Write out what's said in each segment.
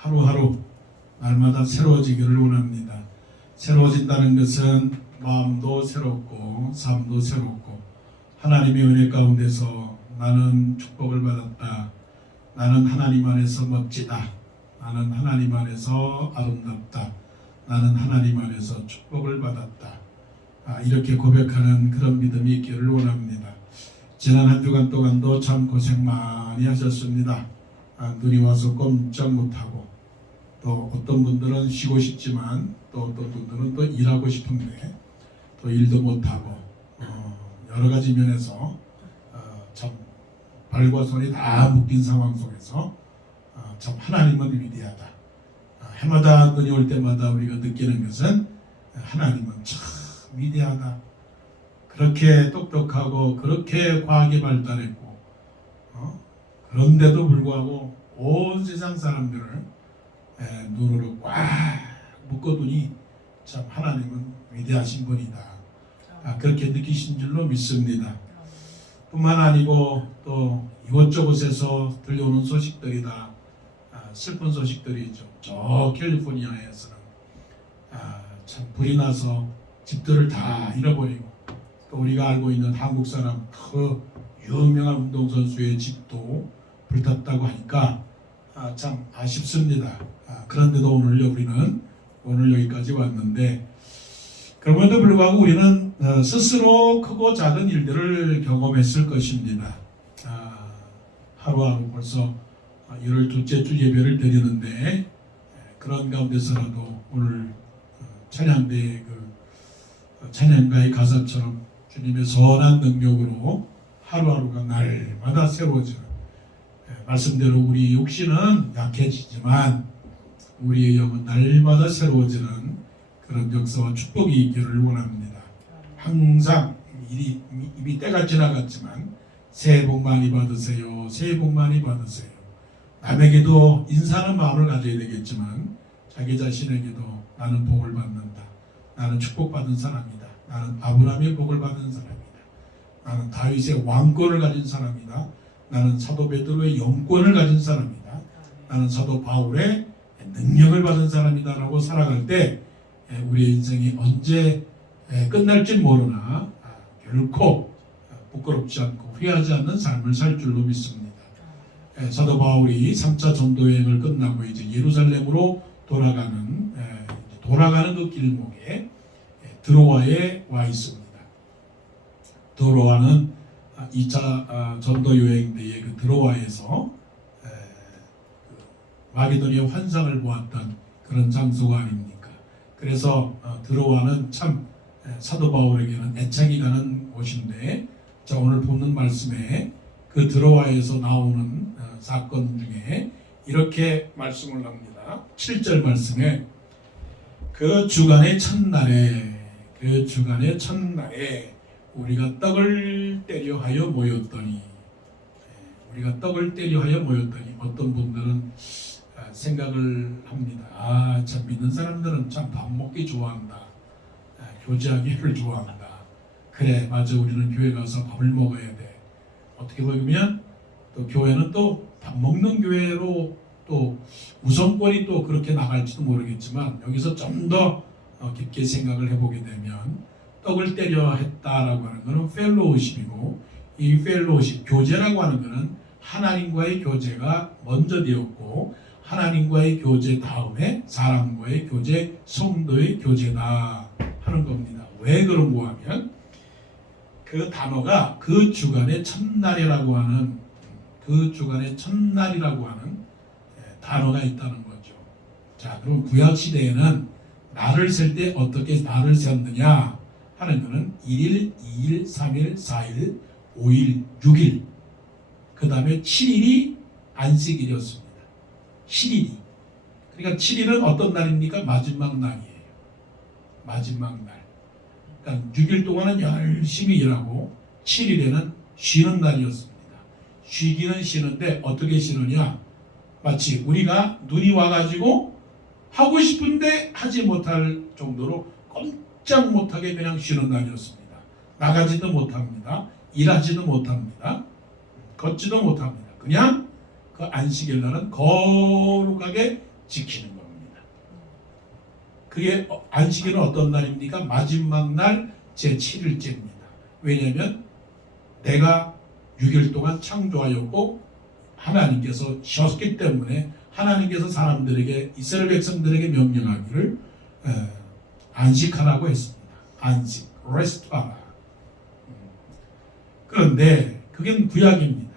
하루하루 날마다 새로워지기를 원합니다. 새로워진다는 것은 마음도 새롭고 삶도 새롭고 하나님의 은혜 가운데서 나는 축복을 받았다. 나는 하나님 안에서 멋지다. 나는 하나님 안에서 아름답다. 나는 하나님 안에서 축복을 받았다. 이렇게 고백하는 그런 믿음이 있기를 원합니다. 지난 한 주간 동안도 참 고생 많이 하셨습니다. 눈이 와서 꼼짝 못하고 또 어떤 분들은 쉬고 싶지만 또 어떤 분들은 또 일하고 싶은데 또 일도 못하고 여러 가지 면에서 참 발과 손이 다 묶인 상황 속에서 참 하나님은 위대하다. 해마다 눈이 올 때마다 우리가 느끼는 것은 하나님은 참 위대하다. 그렇게 똑똑하고 그렇게 과학이 발달했고 그런데도 불구하고 온 세상 사람들을 눈으로 꽉 묶어두니 참 하나님은 위대하신 분이다. 그렇게 느끼신 줄로 믿습니다. 뿐만 아니고 또 이곳저곳에서 들려오는 소식들이 다 슬픈 소식들이죠. 저 캘리포니아에서는 참 불이 나서 집들을 다 잃어버리고 또 우리가 알고 있는 한국 사람 그 유명한 운동선수의 집도 불탔다고 하니까 참 아쉽습니다. 그런데도 우리는 오늘 여기까지 왔는데 그럼에도 불구하고 우리는 스스로 크고 작은 일들을 경험했을 것입니다. 하루하루 벌써 12째 주 예배를 드리는데 그런 가운데서라도 오늘 찬양대의 찬양가의 가사처럼 주님의 선한 능력으로 하루하루가 날마다 새로워지는 말씀대로 우리 육신은 약해지지만 우리의 영은 날마다 새로워지는 그런 역사와 축복이 있기를 원합니다. 항상 이미 때가 지나갔지만 새해 복 많이 받으세요. 새해 복 많이 받으세요. 남에게도 인사하는 마음을 가져야 되겠지만 자기 자신에게도 나는 복을 받는다. 나는 축복받은 사람이다. 나는 아브라함의 복을 받은 사람이다. 나는 다윗의 왕권을 가진 사람이다. 나는 사도 베드로의 영권을 가진 사람이다. 나는 사도 바울의 능력을 받은 사람이다 라고 살아갈 때 우리의 인생이 언제 끝날지 모르나 결코 부끄럽지 않고 후회하지 않는 삶을 살 줄로 믿습니다. 사도 바울이 3차 전도여행을 끝나고 이제 예루살렘으로 돌아가는 그 길목에 드로아에 와 있습니다. 드로아는 2차 전도 여행 때에 그 드로아에서 마게도니아 환상을 보았던 그런 장소가 아닙니까? 그래서 드로아는 참 사도 바울에게는 애착이 가는 곳인데 자 오늘 보는 말씀에 그 드로아에서 나오는 사건 중에 이렇게 말씀을 합니다. 7절 말씀에 그 주간의 첫날에 우리가 떡을 떼려 하여 모였더니 어떤 분들은 생각을 합니다. 참 믿는 사람들은 참 밥 먹기 좋아한다. 교제하기를 좋아한다. 그래 맞아 우리는 교회 가서 밥을 먹어야 돼. 어떻게 보면 또 교회는 또 밥 먹는 교회로 또 우선권이 또 그렇게 나갈지도 모르겠지만 여기서 좀 더 깊게 생각을 해보게 되면 떡을 떼려 했다라고 하는 것은 펠로우십이고 이 펠로우십 교제라고 하는 것은 하나님과의 교제가 먼저 되었고 하나님과의 교제 다음에 사람과의 교제, 성도의 교제다 하는 겁니다. 왜 그런가 하면 그 단어가 그 주간의 첫날이라고 하는 단어가 있다는 거죠. 자, 그럼 구약 시대에는 날을 셀 때 어떻게 날을 세웠느냐 하는 것은 1일, 2일, 3일, 4일, 5일, 6일 그 다음에 7일이 안식일이었습니다. 7일이. 그러니까 7일은 어떤 날입니까? 마지막 날이에요. 마지막 날. 그러니까 6일 동안은 열심히 일하고 7일에는 쉬는 날이었습니다. 쉬기는 쉬는데 어떻게 쉬느냐? 마치 우리가 눈이 와가지고 하고 싶은데 하지 못할 정도로 꼼짝 못하게 그냥 쉬는 날이었습니다. 나가지도 못합니다. 일하지도 못합니다. 걷지도 못합니다. 그냥 그 안식일 날은 거룩하게 지키는 겁니다. 그게 안식일은 어떤 날입니까? 마지막 날 제7일째입니다. 왜냐하면 내가 6일 동안 창조하였고 하나님께서 쉬었기 때문에 하나님께서 사람들에게 이스라엘 백성들에게 명령하기를 안식하라고 했습니다. 안식, 레스트하라. 그런데 그게 구약입니다.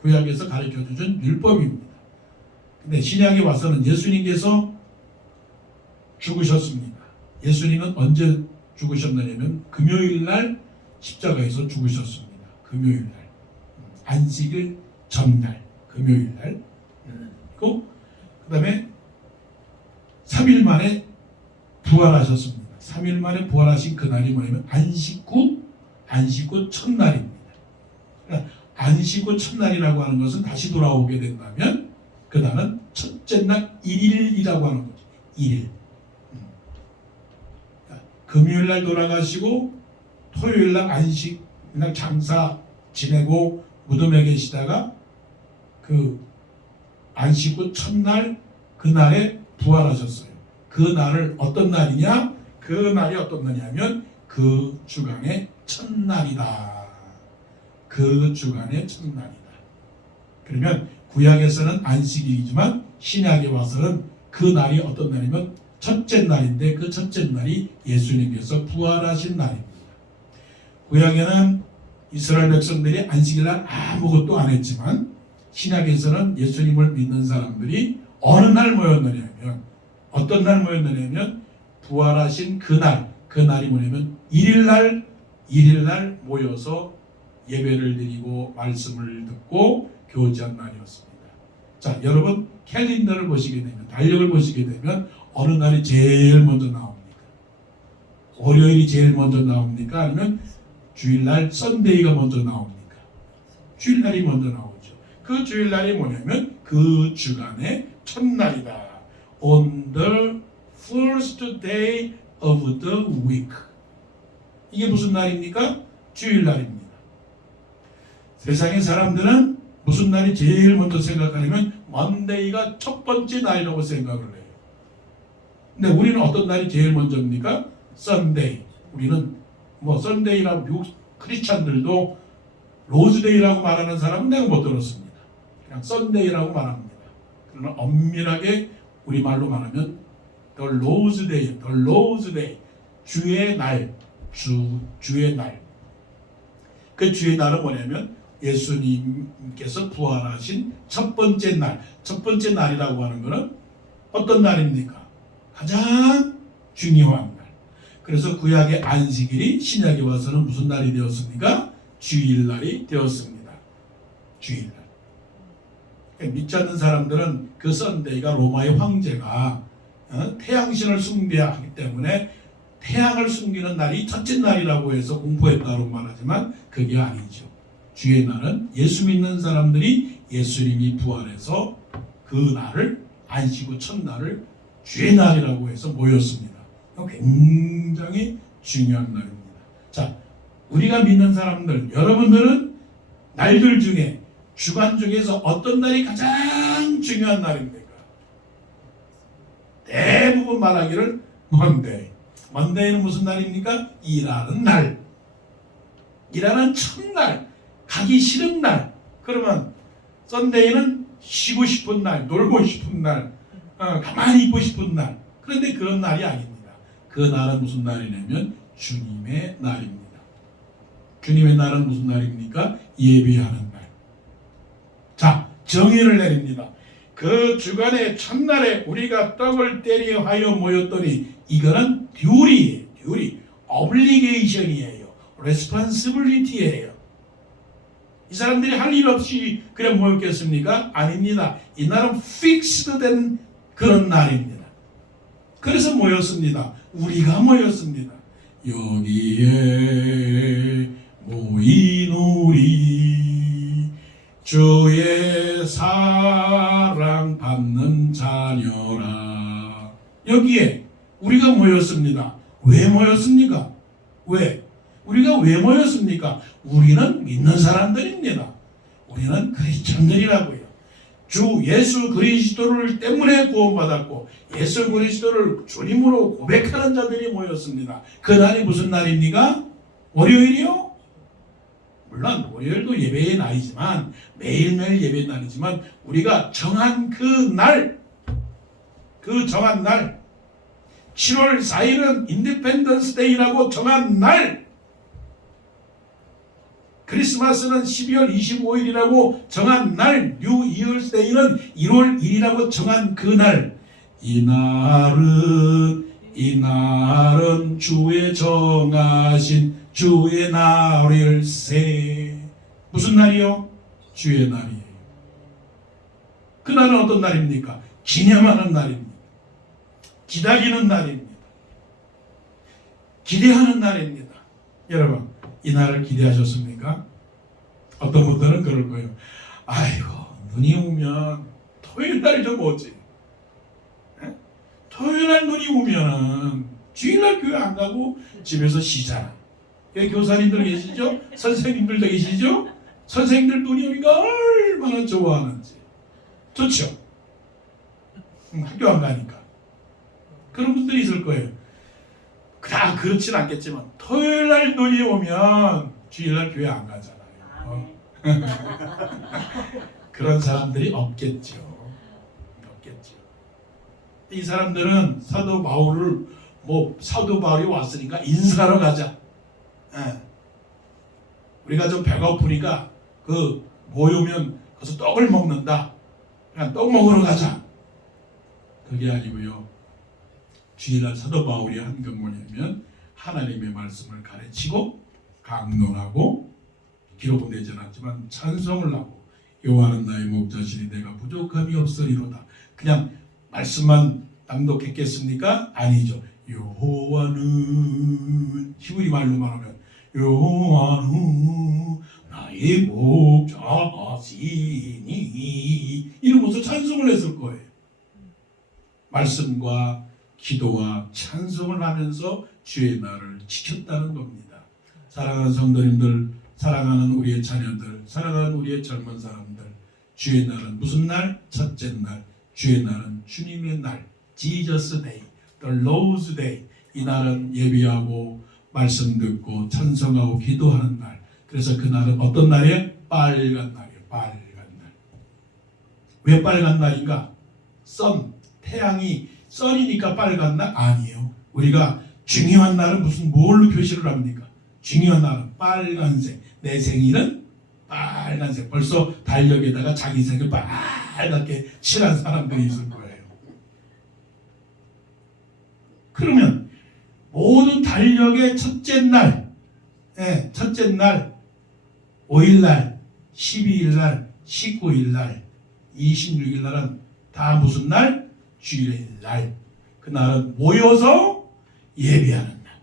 구약에서 가르쳐주신 율법입니다. 근데 신약에 와서는 예수님께서 죽으셨습니다. 예수님은 언제 죽으셨느냐면 금요일날 십자가에서 죽으셨습니다. 금요일날, 안식일 전날 금요일날. 그 다음에 3일 만에 부활하셨습니다. 3일 만에 부활하신 그날이 뭐냐면 안식 후 첫날입니다. 그러니까 안식 후 첫날이라고 하는 것은 다시 돌아오게 된다면 그날은 첫째 날 1일이라고 하는 거죠. 1일. 그러니까 금요일날 돌아가시고 토요일날 안식, 그냥 장사 지내고 무덤에 계시다가 그 안식 후 첫날 그날에 부활하셨어요. 그 날을 어떤 날이냐? 그 날이 어떤 날이냐면 그 주간의 첫날이다. 그 주간의 첫날이다. 그러면 구약에서는 안식일이지만 신약에 와서는 그 날이 어떤 날이면 첫째 날인데 그 첫째 날이 예수님께서 부활하신 날입니다. 구약에는 이스라엘 백성들이 안식일날 아무것도 안 했지만 신약에서는 예수님을 믿는 사람들이 어느 날 모였느냐면 어떤 날 모였느냐면 부활하신 그날이 뭐냐면 1일날 모여서 예배를 드리고 말씀을 듣고 교제한 날이었습니다. 자, 여러분 캘린더를 보시게 되면 달력을 보시게 되면 어느 날이 제일 먼저 나옵니까? 월요일이 제일 먼저 나옵니까? 아니면 주일날 썬데이가 먼저 나옵니까? 주일날이 먼저 나오죠. 그 주일날이 뭐냐면 그 주간의 첫날이다. On the first day of the week. 이게 무슨 날입니까? 주일날입니다. 세상의 사람들은 무슨 날이 제일 먼저 생각하냐면 먼데이가 첫 번째 날이라고 생각을 해요. 근데 우리는 어떤 날이 제일 먼저입니까? 썬데이. 우리는 썬데이라고 미국 크리스찬들도 로즈데이라고 말하는 사람은 내가 못 들었습니다. 그냥 썬데이라고 말합니다. 그러나 엄밀하게 우리말로 말하면 The Lord's Day, 주의 날, 주의 날. 그 주의 날은 뭐냐면 예수님께서 부활하신 첫 번째 날이라고 하는 것은 어떤 날입니까? 가장 중요한 날. 그래서 구약의 안식일이 신약에 와서는 무슨 날이 되었습니까? 주일날이 되었습니다. 주일날. 믿지 않는 사람들은 그 썬데이가 로마의 황제가 태양신을 숭배하기 때문에 태양을 숨기는 날이 첫째 날이라고 해서 공부했다고 말하지만 그게 아니죠. 주의 날은 예수 믿는 사람들이 예수님이 부활해서 그 날을 안식 후 첫날을 주의 날이라고 해서 모였습니다. 굉장히 중요한 날입니다. 자, 우리가 믿는 사람들, 여러분들은 날들 중에 주간 중에서 어떤 날이 가장 중요한 날입니까? 대부분 말하기를 먼데이. 먼데이는 무슨 날입니까? 일하는 날. 일하는 첫날. 가기 싫은 날. 그러면 썬데이는 쉬고 싶은 날, 놀고 싶은 날, 가만히 있고 싶은 날. 그런데 그런 날이 아닙니다. 그 날은 무슨 날이냐면 주님의 날입니다. 주님의 날은 무슨 날입니까? 예배하는 날. 자, 정의를 내립니다. 그 주간의 첫날에 우리가 떡을 때려 하여 모였더니 이거는 듀리, obligation이에요. responsibility예요. 이 사람들이 할 일 없이 그냥 모였겠습니까? 아닙니다. 이 날은 fixed 된 그런 날입니다. 그래서 모였습니다. 우리가 모였습니다. 여기에 모인 우리 주의 사랑 받는 자녀라. 여기에 우리가 모였습니다. 왜 모였습니까? 우리가 왜 모였습니까? 우리는 믿는 사람들입니다. 우리는 크리스천들이라고요. 주 예수 그리스도를 때문에 구원받았고 예수 그리스도를 주님으로 고백하는 자들이 모였습니다. 그날이 무슨 날입니까? 월요일이요? 물론 월요일도 예배의 날이지만 매일매일 예배의 날이지만 우리가 정한 그 정한 날 7월 4일은 인디펜던스 데이라고 정한 날, 크리스마스는 12월 25일이라고 정한 날, 뉴 이어스 데이는 1월 1일이라고 정한 그 날, 이날은 주의 정하신 주의 날일세. 무슨 날이요? 주의 날이에요. 그날은 어떤 날입니까? 기념하는 날입니다. 기다리는 날입니다. 기대하는 날입니다. 여러분, 이 날을 기대하셨습니까? 어떤 분들은 그럴 거예요. 아이고, 눈이 오면 토요일 날 좀 오지. 토요일 날 눈이 오면 주일날 교회 안 가고 집에서 쉬잖아. 교사님들 계시죠? 선생님들도 계시죠? 선생님들 눈이 오니까 얼마나 좋아하는지. 좋죠? 학교 안 가니까. 그런 분들이 있을 거예요. 다 그렇진 않겠지만 토요일 날 눈이 오면 주일 날 교회 안 가잖아요. 그런 사람들이 없겠죠. 이 사람들은 사도 바울이 왔으니까 인사하러 가자. 우리가 좀 배고프니까 모이면 가서 떡을 먹는다. 그냥 떡 먹으러 가자. 그게 아니고요. 주일날 사도 바울이 한 건 뭐냐면 하나님의 말씀을 가르치고 강론하고 기록은 되지 않았지만 찬송을 하고 여호와는 나의 목자시니 내가 부족함이 없으리로다. 그냥 말씀만 낭독했겠습니까? 아니죠. 여호와는 히브리 말로 말하면 여호와는 나의 목자시니 이러면서 찬송을 했을 거예요. 말씀과 기도와 찬송을 하면서 주의 날을 지켰다는 겁니다. 사랑하는 성도님들, 사랑하는 우리의 자녀들, 사랑하는 우리의 젊은 사람들, 주의 날은 무슨 날? 첫째 날. 주의 날은 주님의 날, Jesus Day, the Lord's Day. 이 날은 예배하고 말씀 듣고 찬송하고 기도하는 날. 그래서 그 날은 어떤 날이에요? 빨간 날이에요. 빨간 날. 왜 빨간 날인가? 태양이 썬이니까 빨간 날? 아니에요. 우리가 중요한 날은 뭘로 표시를 합니까? 중요한 날은 빨간색. 내 생일은 빨간색. 벌써 달력에다가 자기 생일 빨갛게 칠한 사람들이 있을 거예요. 그러면 모든 달력의 첫째 날, 5일날, 12일날, 19일날, 26일날은 다 무슨 날? 주일의 날. 그날은 모여서 예배하는 날.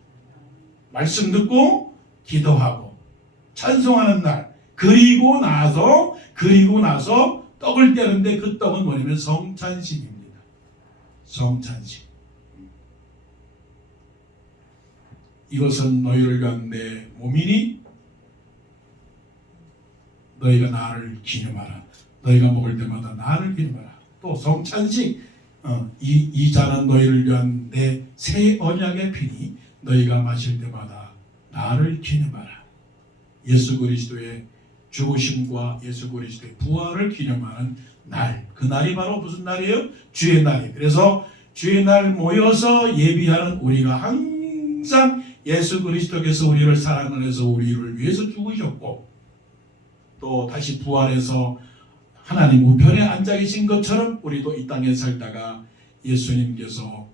말씀 듣고 기도하고 찬송하는 날. 그리고 나서 떡을 떼는데 그 떡은 뭐냐면 성찬식입니다. 성찬식. 이것은 너희를 위한 내 몸이니 너희가 나를 기념하라. 너희가 먹을 때마다 나를 기념하라. 또 성찬식. 이 잔은 너희를 위한 내 새 언약의 피니 너희가 마실 때마다 나를 기념하라. 예수 그리스도의 죽으심과 예수 그리스도의 부활을 기념하는 날. 그 날이 바로 무슨 날이에요? 주의 날이에요. 그래서 주의 날 모여서 예비하는 우리가 항상 예수 그리스도께서 우리를 사랑을 해서 우리를 위해서 죽으셨고 또 다시 부활해서 하나님 우편에 앉아 계신 것처럼 우리도 이 땅에 살다가 예수님께서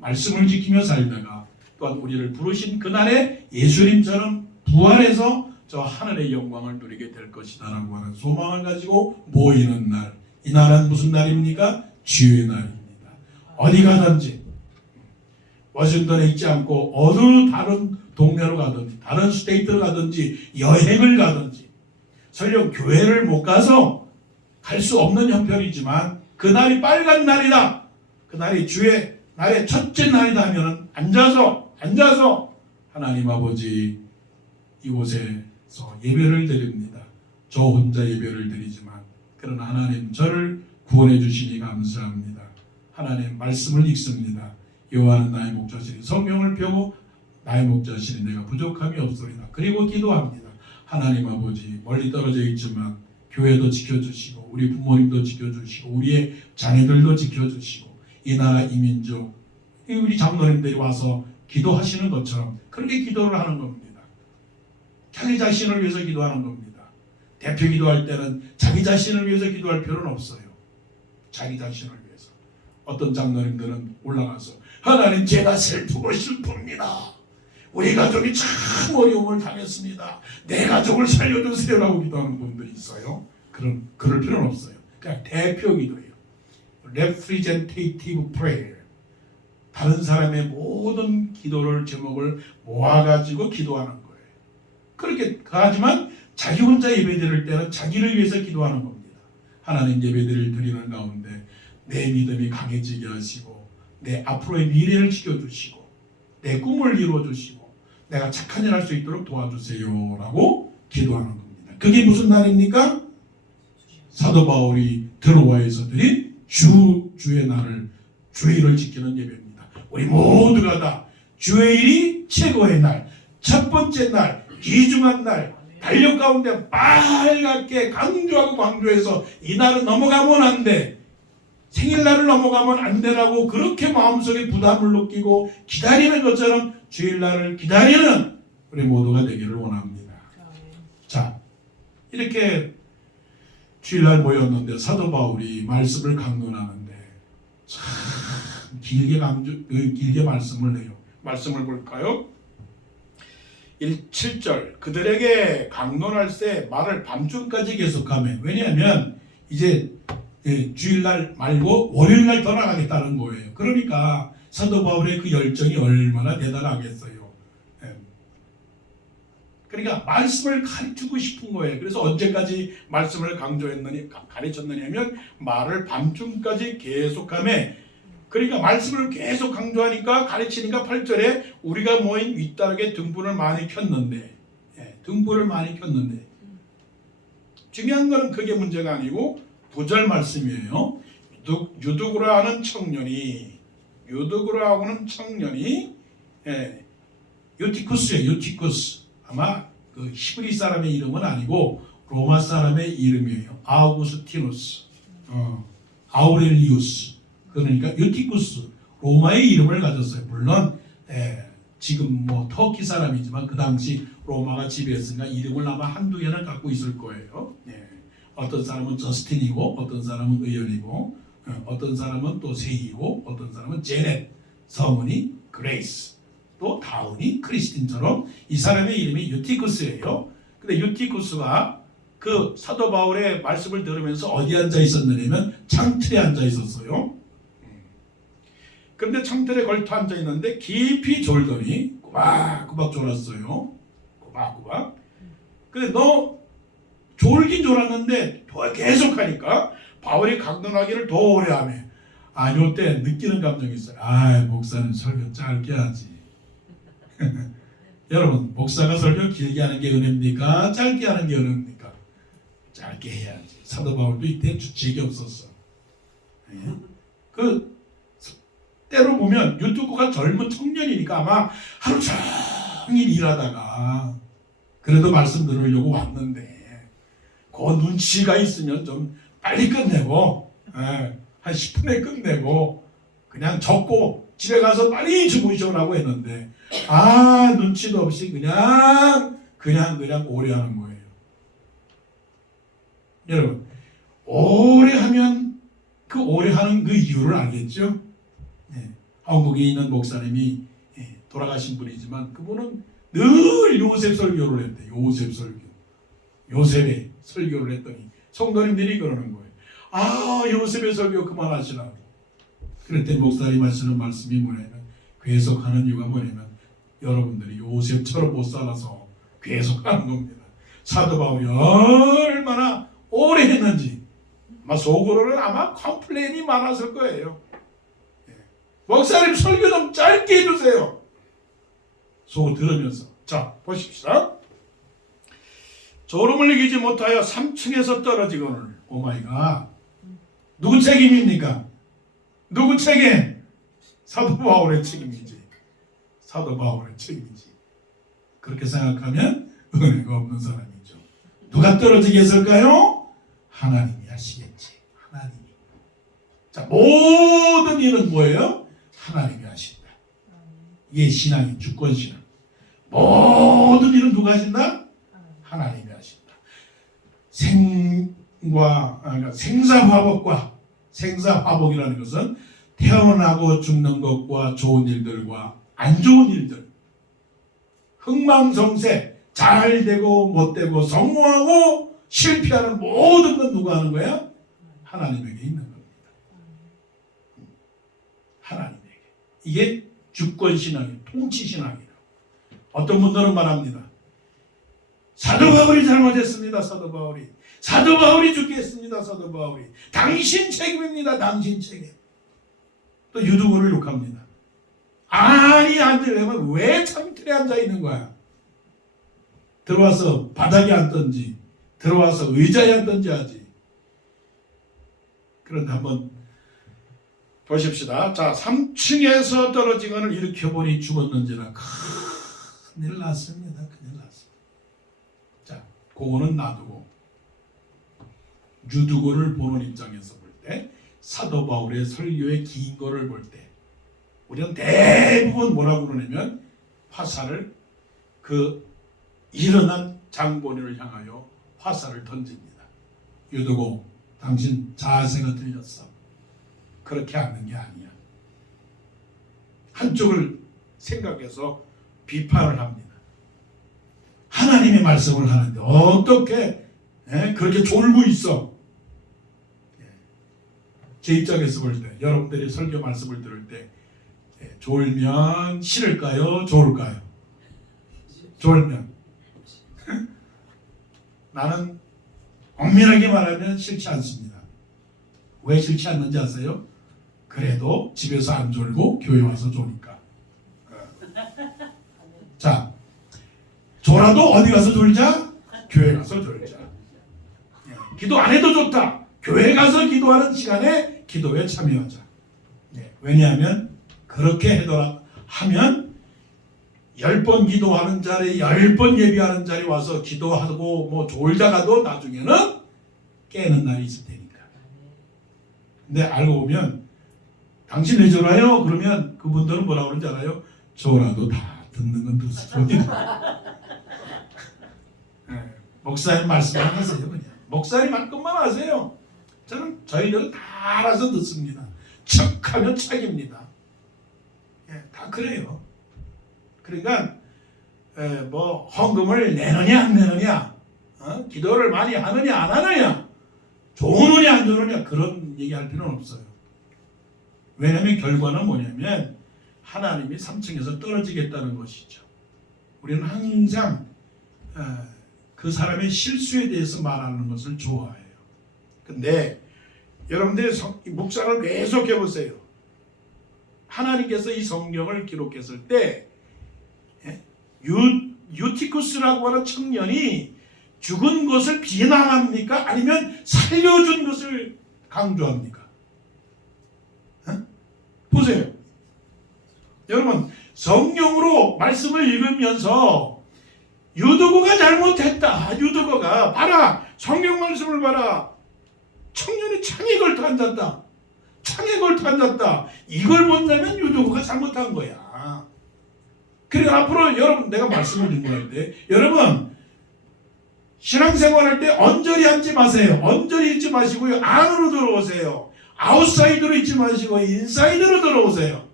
말씀을 지키며 살다가 또한 우리를 부르신 그날에 예수님처럼 부활해서 저 하늘의 영광을 누리게 될 것이다 라고 하는 소망을 가지고 모이는 날. 이 날은 무슨 날입니까? 주의 날입니다. 어디 가든지 워싱턴에 있지 않고 어느 다른 동네로 가든지 다른 스테이트로 가든지 여행을 가든지 설령 교회를 못 가서 갈 수 없는 형편이지만 그날이 빨간 날이다. 그날이 주의 날의 첫째 날이다 하면 앉아서 하나님 아버지 이곳에서 예배를 드립니다. 저 혼자 예배를 드리지만 그러나 하나님 저를 구원해 주시니 감사합니다. 하나님 말씀을 읽습니다. 여호와는 나의 목자시니 성경을 펴고 나의 목자시니 내가 부족함이 없으리다. 그리고 기도합니다. 하나님 아버지 멀리 떨어져 있지만 교회도 지켜주시고 우리 부모님도 지켜주시고 우리의 자녀들도 지켜주시고 이 나라 이 민족 우리 장로님들이 와서 기도하시는 것처럼 그렇게 기도를 하는 겁니다. 자기 자신을 위해서 기도하는 겁니다. 대표 기도할 때는 자기 자신을 위해서 기도할 필요는 없어요. 자기 자신을 위해서. 어떤 장로님들은 올라가서 하나님 제가 슬프고 슬픕니다. 우리 가족이 참 어려움을 당했습니다. 내 가족을 살려주세요라고 기도하는 분들이 있어요. 그럴 필요는 없어요. 그냥 대표 기도예요. Representative prayer. 다른 사람의 모든 기도를 제목을 모아가지고 기도하는 거예요. 그렇게 하지만 자기 혼자 예배드릴 때는 자기를 위해서 기도하는 겁니다. 하나님 예배드릴 드리는 가운데 내 믿음이 강해지게 하시고 내 앞으로의 미래를 지켜주시고 내 꿈을 이루어주시고 내가 착한 일 할 수 있도록 도와주세요 라고 기도하는 겁니다. 그게 무슨 날입니까? 사도 바울이 드로아에서 드린 주의 날을 주일을 지키는 예배입니다. 우리 모두가 다 주일이 최고의 날, 첫 번째 날, 귀중한 날, 달력 가운데 빨갛게 강조하고 강조해서 이 날은 넘어가면 안 돼. 생일날을 넘어가면 안 되라고 그렇게 마음속에 부담을 느끼고 기다리는 것처럼 주일날을 기다리는 우리 모두가 되기를 원합니다. 자, 이렇게 주일날 모였는데 사도 바울이 말씀을 강론하는데 참 길게 말씀을 해요. 말씀을 볼까요? 7절 그들에게 강론할 때 말을 밤중까지 계속하며 왜냐하면 이제 주일날 말고 월요일날 돌아가겠다는 거예요. 그러니까 사도 바울의 그 열정이 얼마나 대단하겠어요. 그러니까 말씀을 가르치고 싶은 거예요. 그래서 언제까지 말씀을 가르쳤느냐면 말을 밤중까지 계속하며 그러니까 말씀을 계속 강조하니까 가르치니까 8절에 우리가 모인 윗다락에 등불을 많이 켰는데 등불을 많이 켰는데 중요한 거는 그게 문제가 아니고 9절 말씀이에요. 유두구라 하는 청년이 유티쿠스예요. 유티쿠스 아마 그 히브리 사람의 이름은 아니고 로마 사람의 이름이에요. 아우구스티누스 아우렐리우스 그러니까 유티쿠스 로마의 이름을 가졌어요. 물론 지금 뭐 터키 사람이지만 그 당시 로마가 지배했으니까 이름을 아마 한두 개는 갖고 있을 거예요. 어떤 사람은 저스틴이고 어떤 사람은 의연이고 어떤 사람은 또 세이고 어떤 사람은 제넷 서문이 그레이스 또 다운이 크리스틴처럼 이 사람의 이름이 유티쿠스예요. 근데 유티쿠스가 그 사도 바울의 말씀을 들으면서 어디 앉아 있었느냐면 창틀에 앉아 있었어요. 그런데 창틀에 걸터 앉아 있는데 깊이 졸더니 꼬박꼬박 졸았어요. 꼬박꼬박. 근데 너 졸긴 졸았는데 계속하니까 바울이 강론하기를 더 오래 하며 요때 느끼는 감정이 있어요. 목사님 설교 짧게 하지. 여러분 목사가 설교 길게 하는 게 은혜입니까? 짧게 하는 게 은혜입니까? 짧게 해야지. 사도 바울도 이때 주책이 없었어. 그 때로 보면 유튜브가 젊은 청년이니까 아마 하루 종일 일하다가 그래도 말씀 들으려고 왔는데 그 눈치가 있으면 좀 빨리 끝내고 한 10분에 끝내고 그냥 적고 집에 가서 빨리 주무시라고 했는데 눈치도 없이 그냥 오래 하는 거예요. 여러분 오래 하면 그 오래 하는 그 이유를 알겠죠? 한국에 있는 목사님이 돌아가신 분이지만 그분은 늘 요셉 설교를 했대요. 요셉 설교. 요셉의 설교를 했더니 성도님들이 그러는 거예요. 요셉의 설교 그만하시라고. 그랬더니 목사님 하시는 말씀이 뭐냐면 계속하는 이유가 뭐냐면 여러분들이 요셉처럼 못 살아서 계속하는 겁니다. 사도 바울이 얼마나 오래 했는지 속으로는 아마 컴플레인이 많았을 거예요. 목사님 설교 좀 짧게 해주세요. 속을 들으면서. 자 보십시다. 졸음을 이기지 못하여 3층에서 떨어지거늘 오마이갓 누구 책임입니까? 누구 책임? 사도 바울의 책임이지. 사도 바울의 책임이지. 그렇게 생각하면 은혜가 없는 사람이죠. 누가 떨어지게 했을까요? 하나님이 하시겠지. 하나님이. 자, 모든 일은 뭐예요? 하나님이 하신다. 이게 신앙이 주권신앙. 모든 일은 누가 하신다? 하나님이 하신다. 그러니까 생사화복과 생사화복이라는 것은 태어나고 죽는 것과 좋은 일들과 안 좋은 일들, 흥망성쇠, 잘 되고 못 되고 성공하고 실패하는 모든 건 누가 하는 거야? 하나님에게 있는 겁니다. 하나님에게. 이게 주권신앙이에요. 통치신앙이에요. 어떤 분들은 말합니다. 사도 바울이 잘못했습니다. 사도 바울이. 사도 바울이 죽겠습니다. 사도 바울이. 당신 책임입니다. 당신 책임. 또 유두고를 욕합니다. 아니 앉으려면 왜 창틀에 앉아 있는 거야? 들어와서 바닥에 앉든지 들어와서 의자에 앉든지 하지. 그런데 한번 보십시다. 자, 3층에서 떨어지거늘 일으켜보니 죽었는지라. 큰일 났습니다. 큰일 났습니다. 자, 그거는 놔두고 유두고를 보는 입장에서 볼 때, 사도 바울의 설교의 긴 거를 볼 때 우리는 대부분 뭐라고 그러냐면 화살을 그 일어난 장본인을 향하여 화살을 던집니다. 유두고, 당신 자세가 틀렸어. 그렇게 하는 게 아니야. 한쪽을 생각해서 비판을 합니다. 하나님의 말씀을 하는데 어떻게 그렇게 졸고 있어? 제 입장에서 볼 때, 여러분들이 설교 말씀을 들을 때 졸면 싫을까요? 좋을까요? 졸면. 나는 엄밀하게 말하면 싫지 않습니다. 왜 싫지 않는지 아세요? 그래도 집에서 안 졸고 교회 와서 졸니까. 자, 졸아도 어디 가서 졸자? 교회 가서 졸자. 기도 안 해도 좋다. 교회 가서 기도하는 시간에 기도에 참여하자. 왜냐하면 그렇게 하면 10번 기도하는 자리, 10번 예비하는 자리 와서 기도하고 뭐 졸다가도 나중에는 깨는 날이 있을 테니까. 근데 알고 보면 당신 왜 졸아요? 그러면 그분들은 뭐라고 그러는지 알아요? 졸아도 다 듣는 건 듣습니다. 목사님 말씀만 하세요. 그냥 목사님 말씀만 하세요. 저희들은 다 알아서 듣습니다. 척하면 착입니다. 다 그래요. 그러니까 뭐 헌금을 내느냐 안 내느냐, 기도를 많이 하느냐 안 하느냐, 좋으느냐 안 좋으느냐 그런 얘기할 필요는 없어요. 왜냐하면 결과는 뭐냐면 하나님이 3층에서 떨어지겠다는 것이죠. 우리는 항상 그 사람의 실수에 대해서 말하는 것을 좋아해요. 근데 여러분들이 묵상을 계속 해보세요. 하나님께서 이 성경을 기록했을 때 유티쿠스라고 하는 청년이 죽은 것을 비난합니까? 아니면 살려준 것을 강조합니까? 보세요. 여러분, 성경으로 말씀을 읽으면서 유두고가 잘못했다. 유두고가 봐라. 성경 말씀을 봐라. 청년이 창에 걸터 앉았다. 창에 걸터 앉았다. 이걸 본다면 유두고가 잘못한 거야. 그리고 앞으로 여러분, 내가 말씀을 인도할 여러분 신앙생활할 때 언저리 앉지 마세요. 언저리 있지 마시고요. 안으로 들어오세요. 아웃사이드로 있지 마시고 인사이드로 들어오세요.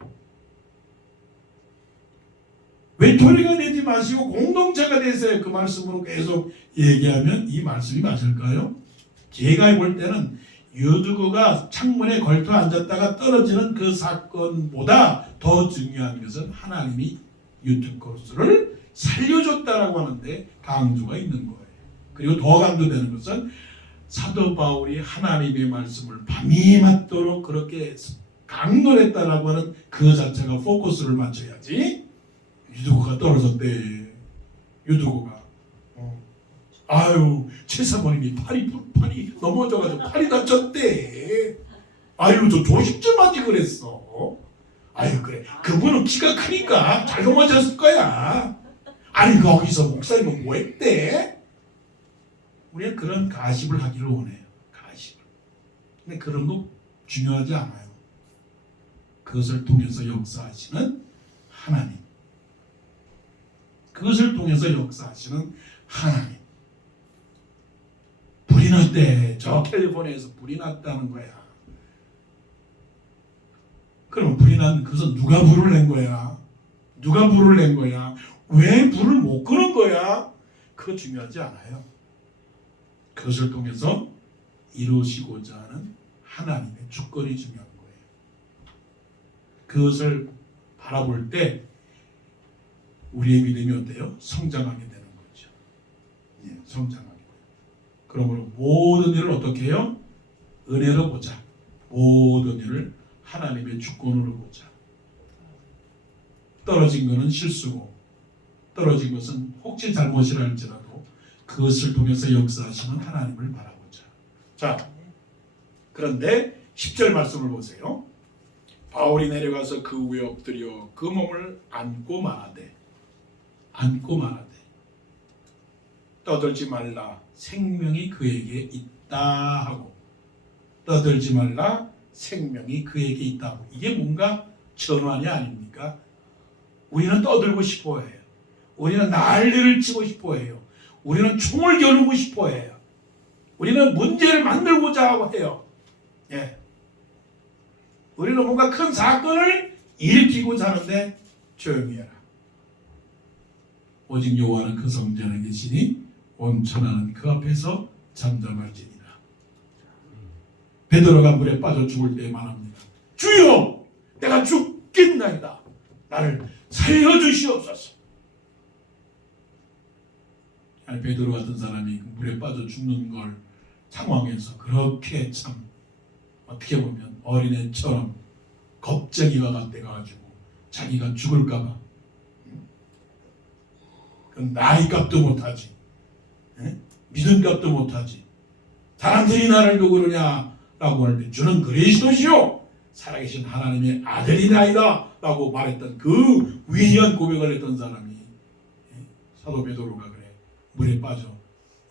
외톨이가 되지 마시고 공동체가 되세요. 그 말씀으로 계속 얘기하면 이 말씀이 맞을까요? 제가 볼 때는 유두고가 창문에 걸터 앉았다가 떨어지는 그 사건보다 더 중요한 것은 하나님이 유튜코스를 살려줬다라고 하는데 강조가 있는 거예요. 그리고 더 강조되는 것은 사도 바울이 하나님의 말씀을 밤이 맞도록 그렇게 강론했다라고 하는 그 자체가 포커스를 맞춰야지. 유두고가 떨어졌대. 유두고가 아유 최사모님이 팔이 넘어져가지고 팔이 다쳤대. 아유 저 조심 좀 하지 그랬어. 아유 그래 그분은 키가 크니까 잘 넘어졌을 거야. 아니 거기서 목사님은 뭐 했대? 우리는 그런 가십을 하기를 원해요. 가십을. 근데 그런 거 중요하지 않아요. 그것을 통해서 역사하시는 하나님. 그것을 통해서 역사하시는 하나님. 불이 났대. 저 캘리포니아에서 불이 났다는 거야. 그럼 불이 난 그것은 누가 불을 낸 거야? 누가 불을 낸 거야? 왜 불을 못 끄는 거야? 그거 중요하지 않아요. 그것을 통해서 이루시고자 하는 하나님의 주권이 중요한 거예요. 그것을 바라볼 때 우리의 믿음이 어때요? 성장하게 되는 거죠. 예, 성장하게 돼요. 그러므로 모든 일을 어떻게 해요? 은혜로 보자. 모든 일을 하나님의 주권으로 보자. 떨어진 것은 실수고 떨어진 것은 혹시 잘못이라 할지라도 그것을 통해서 역사하시는 하나님을 바라보자. 자, 그런데 10절 말씀을 보세요. 바울이 내려가서 그 위에 엎드려 그 몸을 안고 말하되 떠들지 말라 생명이 그에게 있다 하고 떠들지 말라 생명이 그에게 있다고. 이게 뭔가 전환이 아닙니까? 우리는 떠들고 싶어 해요. 우리는 난리를 치고 싶어 해요. 우리는 총을 겨누고 싶어 해요. 우리는 문제를 만들고자 하고 해요. 예. 우리는 뭔가 큰 사건을 일으키고자 하는데 조용히 해라. 오직 여호와는 그 성전에 계시니 온천하는 그 앞에서 잠잠할지니라. 베드로가 물에 빠져 죽을 때 말합니다. 주여, 내가 죽겠나이다. 나를 살려주시옵소서. 아니, 베드로 같은 사람이 물에 빠져 죽는 걸 상황에서 그렇게 참 어떻게 보면 어린애처럼 겁쟁이가 돼가지고 자기가 죽을까봐 나이 값도 못하지, 믿음 값도 못하지. 사람들이 나를 누구 그러냐라고 할 때 주는 그리스도시요 살아계신 하나님의 아들이나이다 라고 말했던 그 위대한 고백을 했던 사람이 사도 베드로가 그래. 물에 빠져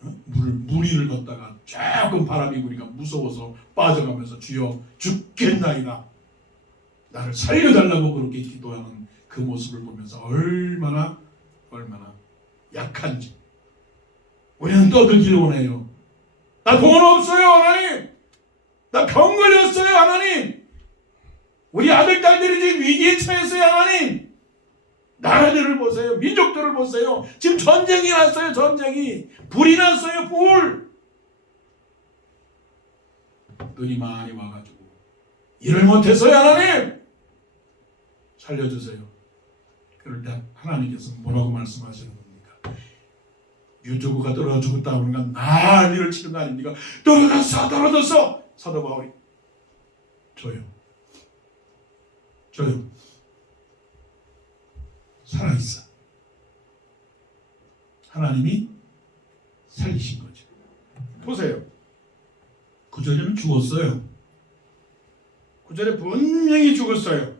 무리를 걷다가 조금 바람이 부니까 무서워서 빠져가면서 주여 죽겠나이다. 나를 살려달라고 그렇게 기도하는 그 모습을 보면서 얼마나 약한지. 우리는 떠들기를 원해요. 나 돈 없어요 하나님. 나 병 걸렸어요 하나님. 우리 아들 딸들이 지금 위기에 처했어요 하나님. 나라들을 보세요. 민족들을 보세요. 지금 전쟁이 났어요. 전쟁이. 불이 났어요. 불. 눈이 많이 와가지고 일을 못해서요 하나님. 살려주세요. 그럴 때 하나님께서 뭐라고 말씀하시는 겁니까? 유튜브가 떨어져 죽었다 그러니까 난리를 치는 거 아닙니까? 떨어졌어. 사도 바울이 조용. 살아있어. 하나님이 살리신 거죠. 보세요. 구절에는 죽었어요. 구절에 분명히 죽었어요.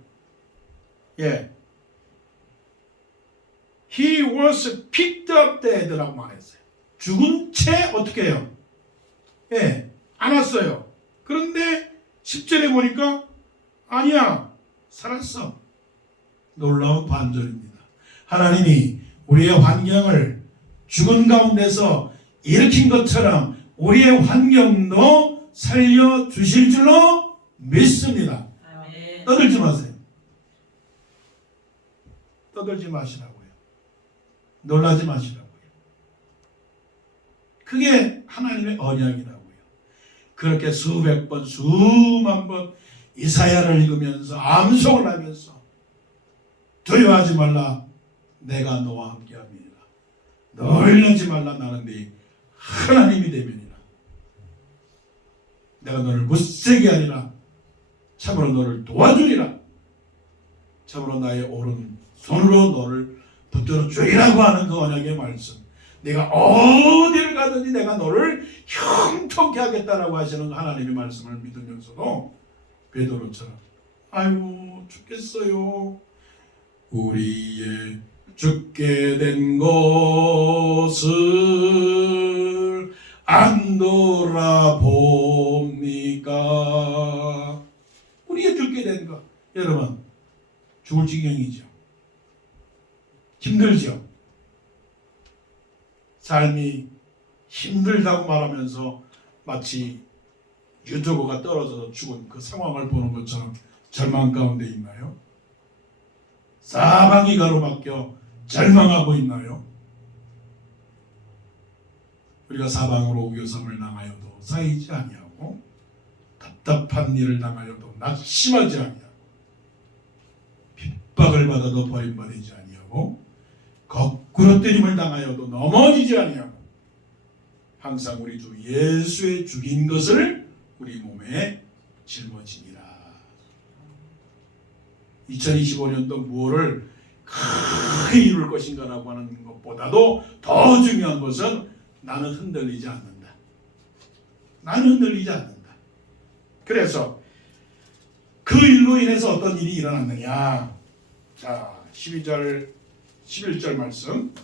예. He was picked up dead라고 말했어요. 죽은 채 어떻게 해요? 예, 안았어요. 그런데 10절에 보니까 아니야, 살았어. 놀라운 반전입니다. 하나님이 우리의 환경을 죽은 가운데서 일으킨 것처럼 우리의 환경도 살려주실 줄로 믿습니다. 아멘. 떠들지 마세요. 떠들지 마시라고요. 놀라지 마시라고요. 그게 하나님의 언약이라고요. 그렇게 수백 번, 수만 번 이사야를 읽으면서 암송을 하면서 두려워하지 말라, 내가 너와 함께함이니라. 놀라지 말라, 나는 네 하나님이 되면이라. 내가 너를 못세게 하리라. 참으로 너를 도와주리라. 참으로 나의 오른손으로 너를 붙들어 주리라고 하는 그 언약의 말씀. 내가 어디를 가든지 내가 너를 형통케 하겠다라고 하시는 하나님의 말씀을 믿으면서도 베드로처럼 아이고 죽겠어요. 우리의 죽게 된 것을 안 돌아봅니까? 우리의 죽게 된 것, 여러분 죽을 지경이죠. 힘들죠. 삶이 힘들다고 말하면서 마치 유튜버가 떨어져서 죽은 그 상황을 보는 것처럼 절망 가운데 있나요? 사방이 가로막혀 절망하고 있나요? 우리가 사방으로 우겨섬을 당하여도 쌓이지 아니하고 답답한 일을 당하여도 낙심하지 아니하고 핍박을 받아도 버림받지 아니하고 거꾸로 때림을 당하여도 넘어지지 아니하고 항상 우리 주 예수의 죽인 것을 우리 몸에 짊어지니라. 2025년도 무엇을 크게 이룰 것인가라고 하는 것보다도 더 중요한 것은 나는 흔들리지 않는다. 나는 흔들리지 않는다. 그래서 그 일로 인해서 어떤 일이 일어났느냐. 자, 12절 11절 말씀.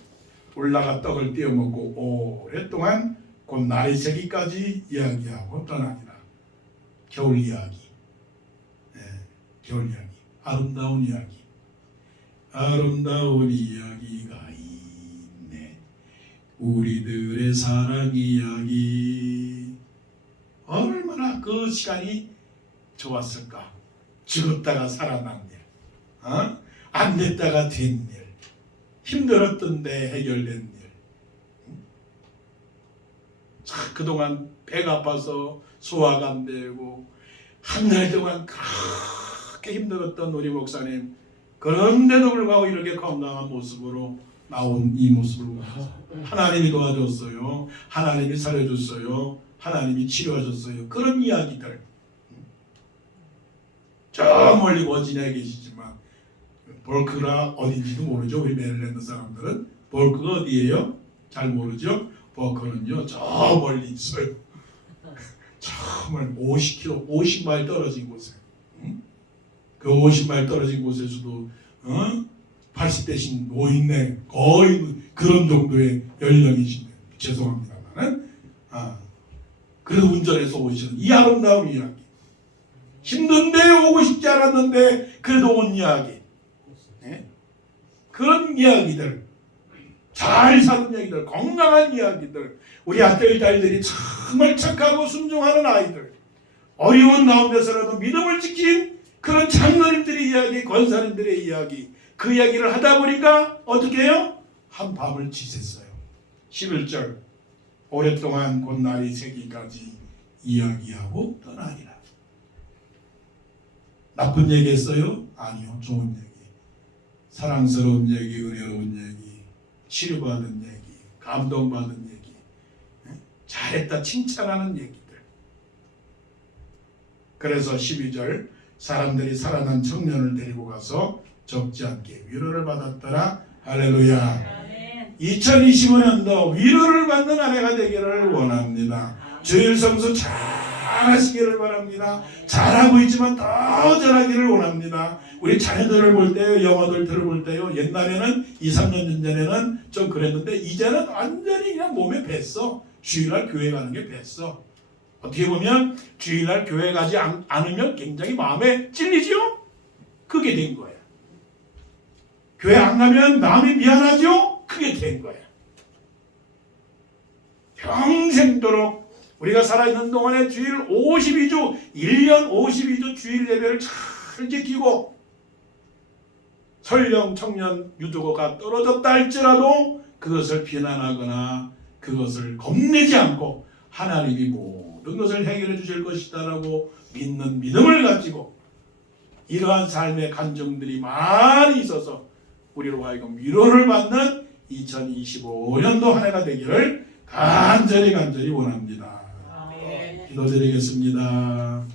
올라가 떡을 떼어 먹고 오랫동안 곧 날이 새기까지 이야기하고 떠나니라. 겨울 이야기. 네, 겨울 이야기. 아름다운 이야기. 아름다운 이야기가 있네. 우리들의 사랑 이야기. 얼마나 그 시간이 좋았을까. 죽었다가 살아난 일, 안 됐다가 된 일, 힘들었던데 해결된 일. 그동안 배가 아파서 소화가 안 되고 한 달 동안 그렇게 힘들었던 우리 목사님, 그런데도 불구하고 이렇게 건강한 모습으로 나온 이 모습을 보면서 하나님이 도와줬어요. 하나님이 살려줬어요. 하나님이 치료하셨어요. 그런 이야기들. 저 멀리 버지니아에 계시지만 볼크가 어딘지도 모르죠. 우리 메릴랜드 사람들은 볼크가 어디예요? 잘 모르죠. 볼크는요 저 멀리 있어요. 정말 50km, 50마일 떨어진 곳에. 그 50마일 떨어진 곳에서도 80대신 노인네 거의 그런 정도의 연령이신데 죄송합니다만은 그래도 운전해서 오시는 이 아름다운 이야기. 힘든데 오고 싶지 않았는데 그래도 온 이야기. 네? 그런 이야기들, 잘 사는 이야기들, 건강한 이야기들, 우리 아들 딸들이 정말 착하고 순종하는 아이들, 어려운 가운데서라도 믿음을 지킨 그런 장로님들의 이야기, 권사님들의 이야기, 그 이야기를 하다 보니까 어떻게 해요? 한 밤을 지샜어요. 11절 오랫동안 곧 날이 새기까지 이야기하고 떠나니라. 나쁜 얘기 했어요? 아니요. 좋은 얘기. 사랑스러운 얘기, 은혜로운 얘기, 치료받은 얘기, 감동받은 얘기, 잘했다 칭찬하는 얘기들. 그래서 12절 사람들이 살아난 청년을 데리고 가서 적지 않게 위로를 받았더라. 할렐루야. 2025년도 위로를 받는 한 해가 되기를 원합니다. 주일 성수 잘 하시기를 바랍니다. 잘하고 있지만 더 잘하기를 원합니다. 우리 자녀들을 볼 때요, 영어들 들어볼 때요, 옛날에는 2, 3년 전에는 좀 그랬는데 이제는 완전히 그냥 몸에 뱄어. 주일날 교회 가는 게 뱄어. 어떻게 보면 주일날 교회 가지 않으면 굉장히 마음에 찔리죠? 그게 된 거예요. 교회 안 가면 마음이 미안하죠? 그게 된 거예요. 평생도록 우리가 살아있는 동안에 주일 52주, 1년 52주 주일 예배를 잘 지키고 설령 청년 유두고가 떨어졌다 할지라도 그것을 비난하거나 그것을 겁내지 않고 하나님이 모든 것을 해결해 주실 것이다라고 믿는 믿음을 가지고 이러한 삶의 간증들이 많이 있어서 우리로 하여금 위로를 받는 2025년도 한 해가 되기를 간절히 원합니다. 기도드리겠습니다.